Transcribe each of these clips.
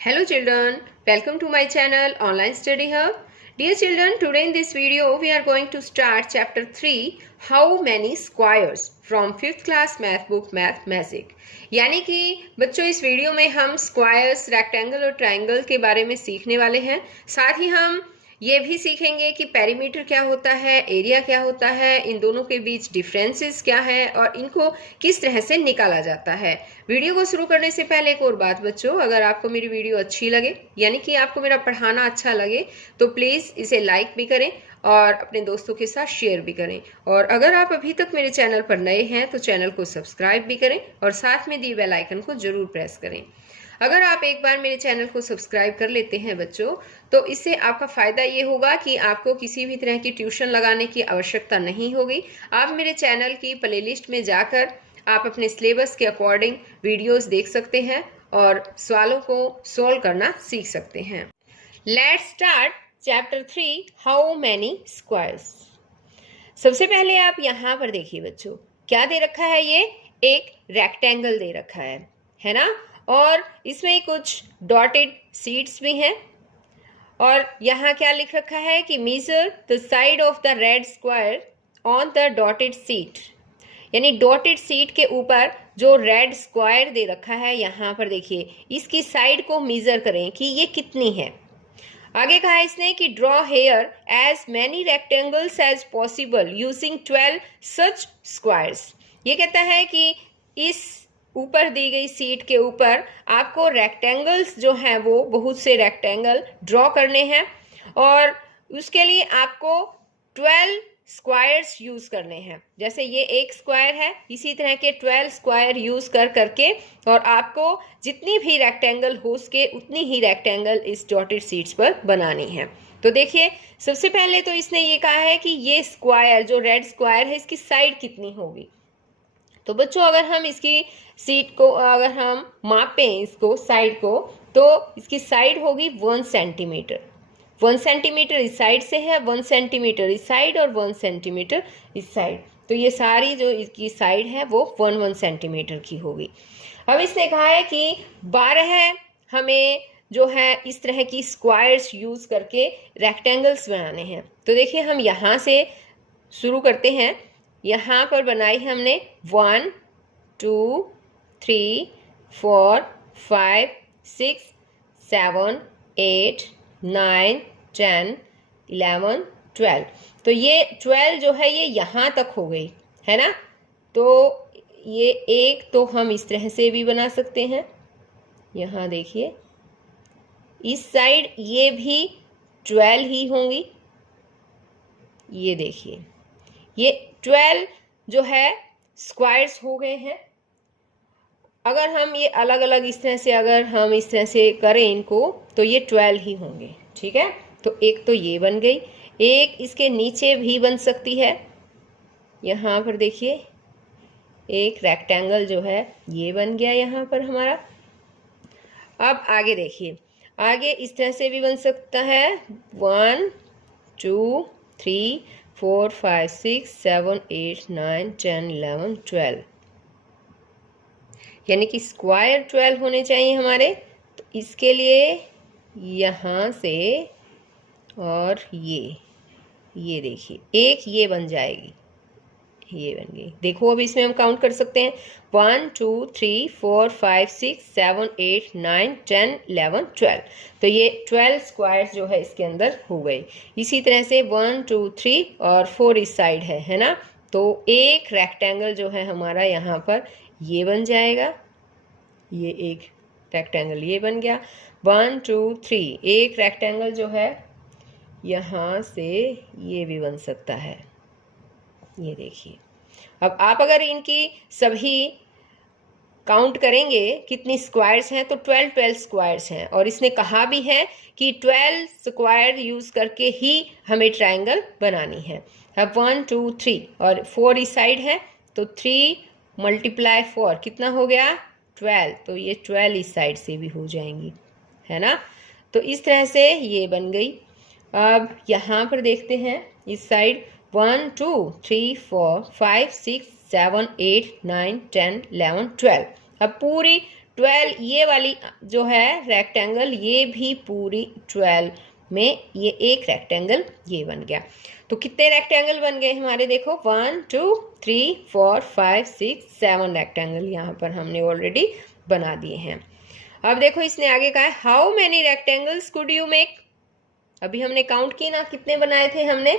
Hello children, welcome to my channel Online Study Hub. Dear children, today in this video we are going to start chapter 3 How Many Squares from 5th class math book Math Magic. यानी कि बच्चों इस video में हम squares, rectangle और triangle के बारे में सीखने वाले हैं। साथ ही हम ये भी सीखेंगे कि पेरीमीटर क्या होता है, एरिया क्या होता है, इन दोनों के बीच डिफरेंसेस क्या है और इनको किस तरह से निकाला जाता है। वीडियो को शुरू करने से पहले एक और बात बच्चों, अगर आपको मेरी वीडियो अच्छी लगे यानी कि आपको मेरा पढ़ाना अच्छा लगे तो प्लीज़ इसे लाइक भी करें और अपने दोस्तों के साथ शेयर भी करें। और अगर आप अभी तक मेरे चैनल पर नए हैं तो चैनल को सब्सक्राइब भी करें और साथ में दिए बेल आइकन को जरूर प्रेस करें। अगर आप एक बार मेरे चैनल को सब्सक्राइब कर लेते हैं बच्चों, तो इससे आपका फ़ायदा ये होगा कि आपको किसी भी तरह की ट्यूशन लगाने की आवश्यकता नहीं होगी। आप मेरे चैनल की प्लेलिस्ट में जाकर आप अपने सिलेबस के अकॉर्डिंग वीडियोस देख सकते हैं और सवालों को सॉल्व करना सीख सकते हैं। Let's start chapter 3 how many squares. सबसे पहले आप यहाँ पर देखिए बच्चों, क्या दे रखा है, ये एक रेक्टेंगल दे रखा है ना, और इसमें कुछ डॉटेड सीट्स भी हैं। और यहाँ क्या लिख रखा है कि measure the side of the red square on the dotted seat, यानी डॉटेड सीट के ऊपर जो रेड स्क्वायर दे रखा है यहाँ पर देखिए, इसकी साइड को मेजर करें कि ये कितनी है। आगे कहा इसने कि draw here as many rectangles as possible using 12 such squares. ये कहता है कि इस ऊपर दी गई सीट के ऊपर आपको रेक्टेंगल्स जो हैं वो बहुत से रेक्टेंगल ड्रॉ करने हैं और उसके लिए आपको 12 स्क्वायर्स यूज करने हैं। जैसे ये एक स्क्वायर है, इसी तरह के 12 स्क्वायर यूज करके और आपको जितनी भी रेक्टेंगल हो सके उतनी ही रेक्टेंगल इस डॉटेड सीट्स पर बनानी है। तो देखिए, सबसे पहले तो इसने ये कहा है कि ये स्क्वायर जो रेड स्क्वायर है इसकी साइड कितनी होगी। तो बच्चों अगर हम इसकी सीट को अगर हम मापें इसको साइड को, तो इसकी साइड होगी 1 सेंटीमीटर। 1 सेंटीमीटर इस साइड से है, 1 सेंटीमीटर इस साइड और 1 सेंटीमीटर इस साइड। तो ये सारी जो इसकी साइड है वो 1 सेंटीमीटर की होगी। अब इसने कहा है कि 12 हमें जो है इस तरह की स्क्वायर्स यूज करके रेक्टेंगल्स बनाने हैं। तो देखिए हम यहाँ से शुरू करते हैं। यहाँ पर बनाई हमने 1 2 3 4 5 6 7 8 9 10 11 12। तो ये 12 जो है ये यहाँ तक हो गई है ना। तो ये एक तो हम इस तरह से भी बना सकते हैं। यहाँ देखिए इस साइड ये भी 12 ही होंगी। ये देखिए ये 12 जो है स्क्वायर्स हो गए हैं। अगर हम ये अलग अलग इस तरह से अगर हम इस तरह से करें इनको तो ये 12 ही होंगे, ठीक है। तो एक तो ये बन गई, एक इसके नीचे भी बन सकती है। यहाँ पर देखिए एक रेक्टेंगल जो है ये बन गया यहाँ पर हमारा। अब आगे देखिए, आगे इस तरह से भी बन सकता है 1 2 3 4 5 6 7 8 9 10 11 12, यानी कि स्क्वायर 12 होने चाहिए हमारे। तो इसके लिए यहाँ से और ये देखिए एक ये बन जाएगी, ये बन गई। देखो अब इसमें हम काउंट कर सकते हैं 1 2 3 4 5 6 7 8 9 10 11 12। तो ये 12 स्क्वायर्स जो है इसके अंदर हो गए। इसी तरह से 1 2 3 और 4 इस साइड है ना। तो एक रेक्टेंगल जो है हमारा यहाँ पर ये बन जाएगा। ये एक रेक्टेंगल ये बन गया। 1 2 3 एक रेक्टेंगल जो है यहाँ से ये भी बन सकता है। ये देखिए, अब आप अगर इनकी सभी काउंट करेंगे कितनी स्क्वायर्स हैं तो 12 स्क्वायर्स हैं। और इसने कहा भी है कि 12 स्क्वायर यूज करके ही हमें ट्रायंगल बनानी है। अब 1 2 3 और 4 इस साइड है, तो 3 × 4 कितना हो गया 12। तो ये 12 इस साइड से भी हो जाएंगी, है ना। तो इस तरह से ये बन गई। अब यहाँ पर देखते हैं इस साइड 1 2 3 4 5 6 7 8 9 10 11 12। अब पूरी 12 ये वाली जो है रेक्टेंगल, ये भी पूरी 12 में ये एक रेक्टेंगल ये बन गया। तो कितने रेक्टेंगल बन गए हमारे, देखो 1 2 3 4 5 6 7 रेक्टेंगल यहाँ पर हमने ऑलरेडी बना दिए हैं। अब देखो इसने आगे कहा है how many rectangles could you make. अभी हमने काउंट की ना, कितने बनाए थे हमने,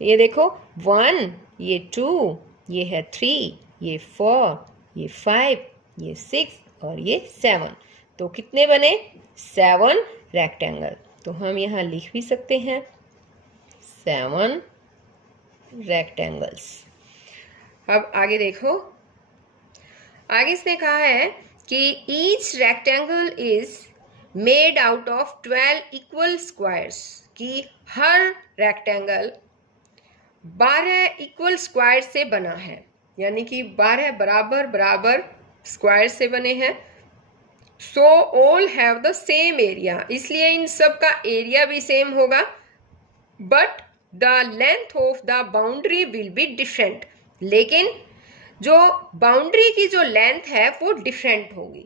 ये देखो 1, ये 2, ये है 3, ये 4, ये 5, ये 6 और ये 7। तो कितने बने, 7 रेक्टेंगल। तो हम यहाँ लिख भी सकते हैं 7 रेक्टेंगल्स। अब आगे देखो, आगे इसने कहा है कि each rectangle is made out of 12 equal squares, कि हर रेक्टेंगल 12 इक्वल स्क्वायर से बना है, यानी कि 12 बराबर बराबर स्क्वायर से बने हैं। So all have the same area, इसलिए इन सब का एरिया भी सेम होगा। But the length of the boundary will be different, लेकिन जो बाउंड्री की जो लेंथ है वो डिफरेंट होगी।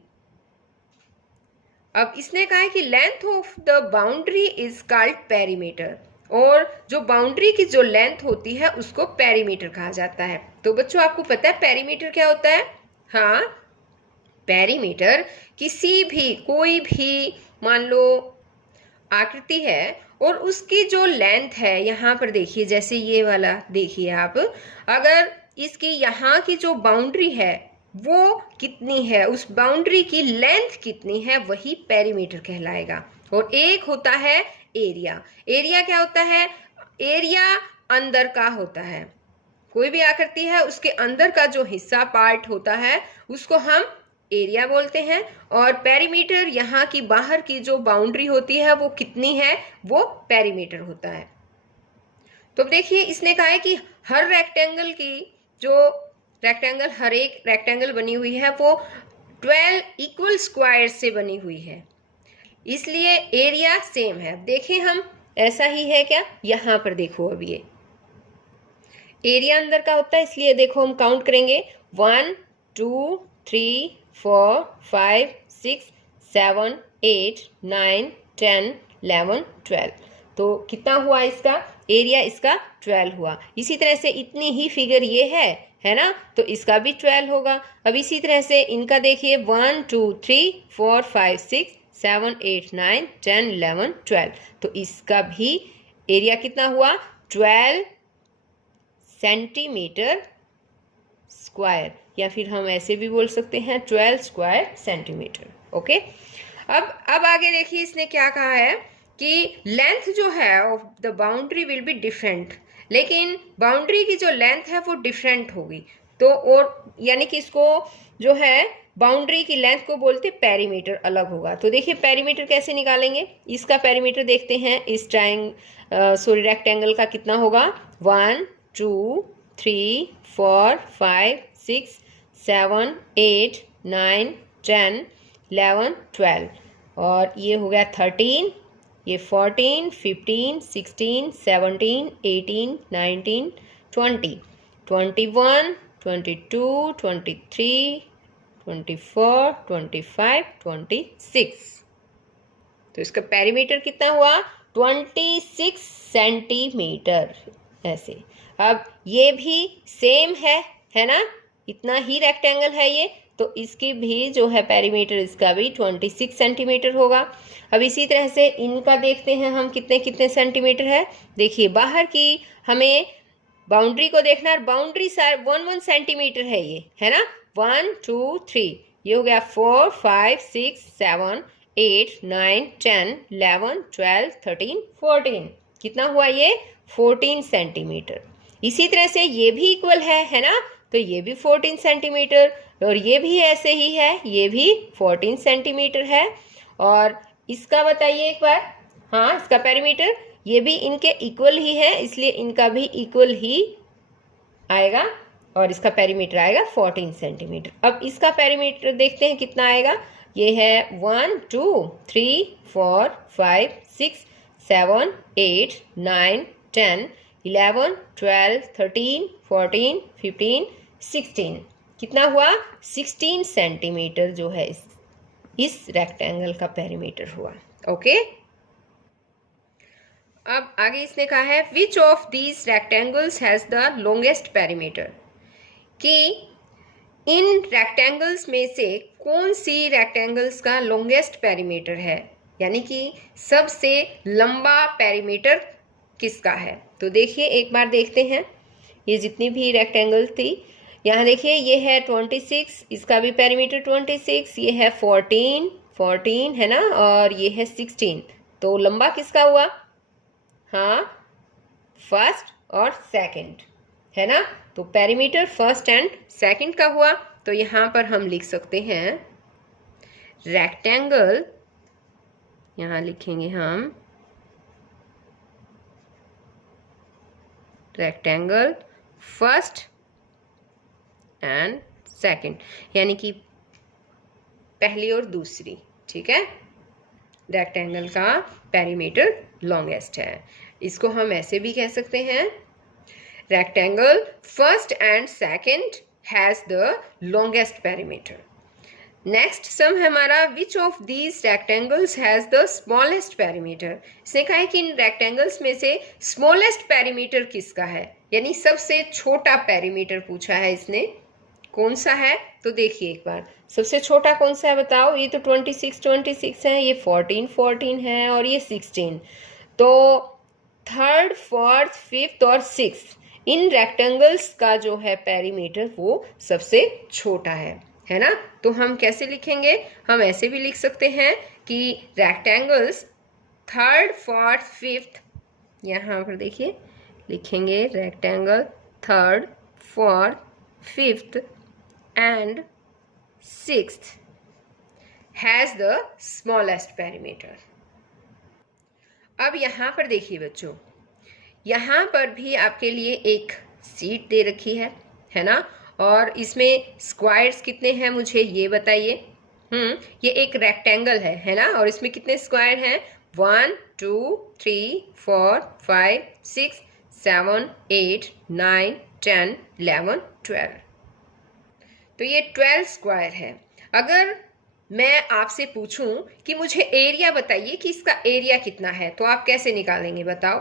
अब इसने कहा है कि length of the boundary is called perimeter, और जो बाउंड्री की जो लेंथ होती है उसको पेरीमीटर कहा जाता है। तो बच्चों आपको पता है पेरीमीटर क्या होता है? हाँ, पेरीमीटर किसी भी कोई भी मान लो आकृति है और उसकी जो लेंथ है, यहाँ पर देखिए जैसे ये वाला देखिए आप, अगर इसकी यहाँ की जो बाउंड्री है वो कितनी है, उस बाउंड्री की लेंथ कितनी है, वही पेरीमीटर कहलाएगा। और एक होता है एरिया। एरिया क्या होता है? एरिया अंदर का होता है, कोई भी आकृति है उसके अंदर का जो हिस्सा पार्ट होता है उसको हम एरिया बोलते हैं। और पेरीमीटर यहाँ की बाहर की जो बाउंड्री होती है वो कितनी है, वो पेरीमीटर होता है। तो देखिए इसने कहा है कि हर रेक्टेंगल की जो रेक्टेंगल, हर एक रेक्टेंगल बनी हुई है वो 12 इक्वल स्क्वायर से बनी हुई है, इसलिए एरिया सेम है। देखें हम ऐसा ही है क्या, यहाँ पर देखो अब ये एरिया अंदर का होता है, इसलिए देखो हम काउंट करेंगे 1 2 3 4 5 6 7 8 9 10 11 12। तो कितना हुआ इसका एरिया? इसका 12 हुआ। इसी तरह से इतनी ही फिगर ये है ना, तो इसका भी 12 होगा। अब इसी तरह से इनका देखिए 1 2 3 4 5 6 7 8 9 10 11 12। तो इसका भी एरिया कितना हुआ? 12 सेंटीमीटर स्क्वायर, या फिर हम ऐसे भी बोल सकते हैं 12 स्क्वायर सेंटीमीटर। ओके, अब आगे देखिए इसने क्या कहा है कि लेंथ जो है of the boundary will be different, लेकिन बाउंड्री की जो लेंथ है वो डिफरेंट होगी। तो और यानी कि इसको जो है बाउंड्री की लेंथ को बोलते पेरीमीटर, अलग होगा। तो देखिए पेरीमीटर कैसे निकालेंगे, इसका पेरीमीटर देखते हैं। इस रेक्टेंगल का कितना होगा? 1 2 3 4 5 6 7 8 9 10 11 12, और ये हो गया 13, ये 14 15 16 17 18 19 20 21 22 23 24 25 26। तो इसका पेरीमीटर कितना हुआ? 26 सेंटीमीटर ऐसे। अब ये भी सेम है ना, इतना ही रेक्टेंगल है ये, तो इसकी भी जो है पेरीमीटर इसका भी 26 सेंटीमीटर होगा। अब इसी तरह से इनका देखते हैं हम कितने कितने सेंटीमीटर है। देखिए बाहर की हमें बाउंड्री को देखना है, बाउंड्री 1 सेंटीमीटर है ये, है ना। 1 2 3, ये हो गया 4 5 6 7 8 9 10 11 12 13 14। कितना हुआ ये? 14 सेंटीमीटर। इसी तरह से ये भी इक्वल है ना, तो ये भी 14 सेंटीमीटर, और ये भी ऐसे ही है, ये भी 14 सेंटीमीटर है। और इसका बताइए एक बार, हाँ इसका पेरीमीटर, ये भी इनके इक्वल ही है, इसलिए इनका भी इक्वल ही आएगा, और इसका पेरीमीटर आएगा 14 सेंटीमीटर। अब इसका पेरीमीटर देखते हैं कितना आएगा। ये है 1 2 3 4 5 6 7 8 9 10 11 12 13 14 15 16। कितना हुआ? 16 सेंटीमीटर जो है इस रेक्टेंगल का पेरीमीटर हुआ। ओके, अब आगे इसने कहा है which of these rectangles has the longest perimeter, कि इन रेक्टेंगल्स में से कौन सी रेक्टेंगल्स का लॉन्गेस्ट पेरीमीटर है, यानी कि सबसे लंबा पेरीमीटर किसका है। तो देखिए एक बार देखते हैं, ये जितनी भी रेक्टेंगल थी, यहाँ देखिए ये है 26, इसका भी पेरीमीटर 26, ये है 14 है ना, और ये है 16। तो लंबा किसका हुआ, हाँ फर्स्ट और सेकंड है ना। तो पेरीमीटर फर्स्ट एंड सेकंड का हुआ। तो यहाँ पर हम लिख सकते हैं रेक्टेंगल, यहाँ लिखेंगे हम रेक्टेंगल फर्स्ट एंड सेकंड, यानी कि पहली और दूसरी, ठीक है। रेक्टेंगल का पेरीमीटर लॉन्गेस्ट है। इसको हम ऐसे भी कह सकते हैं rectangle first and second has the longest perimeter. Next sum है हमारा which of these rectangles has the smallest perimeter. इसने कहा है कि इन रेक्टेंगल्स में से स्मॉलेस्ट पेरीमीटर किसका है, यानी सबसे छोटा पेरीमीटर पूछा है इसने, कौन सा है। तो देखिए एक बार, सबसे छोटा कौन सा है बताओ। ये तो 26 है, ये 14 है, और ये 16। तो थर्ड, फोर्थ, फिफ्थ और सिक्स्थ, इन रेक्टेंगल्स का जो है पेरीमीटर वो सबसे छोटा है ना। तो हम कैसे लिखेंगे, हम ऐसे भी लिख सकते हैं कि रेक्टेंगल्स थर्ड, फोर्थ, फिफ्थ, यहाँ पर देखिए लिखेंगे rectangle third, fourth, fifth and sixth has the smallest perimeter। अब यहाँ पर देखिए बच्चों, यहाँ पर भी आपके लिए एक सीट दे रखी है ना, और इसमें स्क्वायर्स कितने हैं मुझे ये बताइए। ये एक रेक्टेंगल है ना, और इसमें कितने स्क्वायर हैं, 1 2 3 4 5 6 7 8 9 10 11 12। तो ये 12 स्क्वायर है। अगर मैं आपसे पूछूं कि मुझे एरिया बताइए कि इसका एरिया कितना है, तो आप कैसे निकालेंगे बताओ।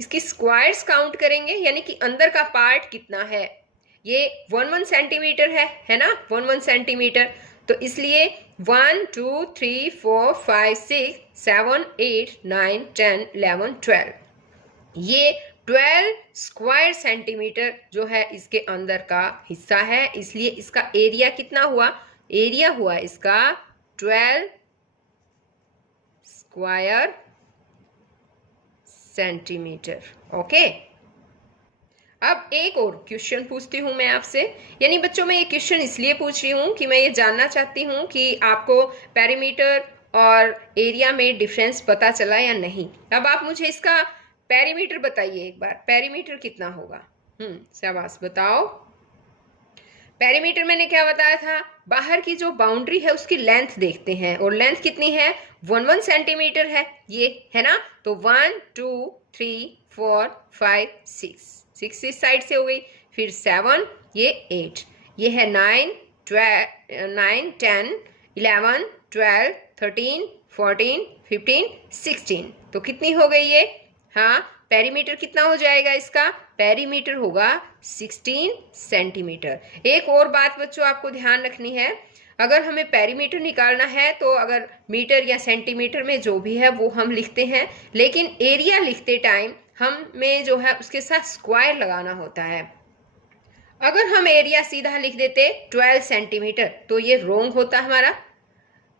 इसकी स्क्वायर्स काउंट करेंगे, यानी कि अंदर का पार्ट कितना है। ये 1 सेंटीमीटर है ना, 1 सेंटीमीटर। तो इसलिए 1 2 3 4 5 6 7 8 9 10 11 12, ये 12 स्क्वायर सेंटीमीटर जो है इसके अंदर का हिस्सा है। इसलिए इसका एरिया कितना हुआ, एरिया हुआ इसका 12 स्क्वायर सेंटीमीटर। ओके, अब एक और क्वेश्चन पूछती हूं मैं आपसे, यानी बच्चों मैं ये क्वेश्चन इसलिए पूछ रही हूं कि मैं ये जानना चाहती हूं कि आपको पेरीमीटर और एरिया में डिफरेंस पता चला या नहीं। अब आप मुझे इसका पेरीमीटर बताइए एक बार, पेरीमीटर कितना होगा। शाबाश, बताओ। पेरीमीटर मैंने क्या बताया था, बाहर की जो बाउंड्री है उसकी लेंथ देखते हैं, और लेंथ कितनी है, 1 सेंटीमीटर है ये, है ना। तो 1 2 3 4 5 6 इस साइड से हो गई, फिर 7, ये 8, ये है 9 10 11 12 13 14 15 16। तो कितनी हो गई ये, हाँ पेरीमीटर कितना हो जाएगा इसका, पेरीमीटर होगा 16 सेंटीमीटर। एक और बात बच्चों आपको ध्यान रखनी है, अगर हमें पेरीमीटर निकालना है तो अगर मीटर या सेंटीमीटर में जो भी है वो हम लिखते हैं, लेकिन एरिया लिखते टाइम हमें जो है उसके साथ स्क्वायर लगाना होता है। अगर हम एरिया सीधा लिख देते 12 सेंटीमीटर तो ये रॉन्ग होता हमारा।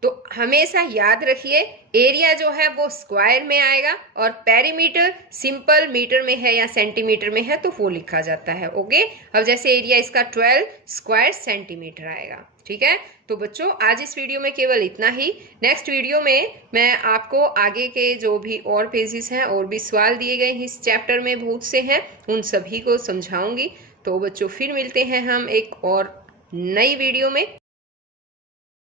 तो हमेशा याद रखिए एरिया जो है वो स्क्वायर में आएगा, और पेरीमीटर सिंपल मीटर में है या सेंटीमीटर में है तो वो लिखा जाता है। ओके, अब जैसे एरिया इसका 12 स्क्वायर सेंटीमीटर आएगा। ठीक है, तो बच्चों आज इस वीडियो में केवल इतना ही। नेक्स्ट वीडियो में मैं आपको आगे के जो भी और पेजेस हैं और भी सवाल दिए गए इस चैप्टर में बहुत से हैं, उन सभी को समझाऊंगी। तो बच्चों फिर मिलते हैं हम एक और नई वीडियो में।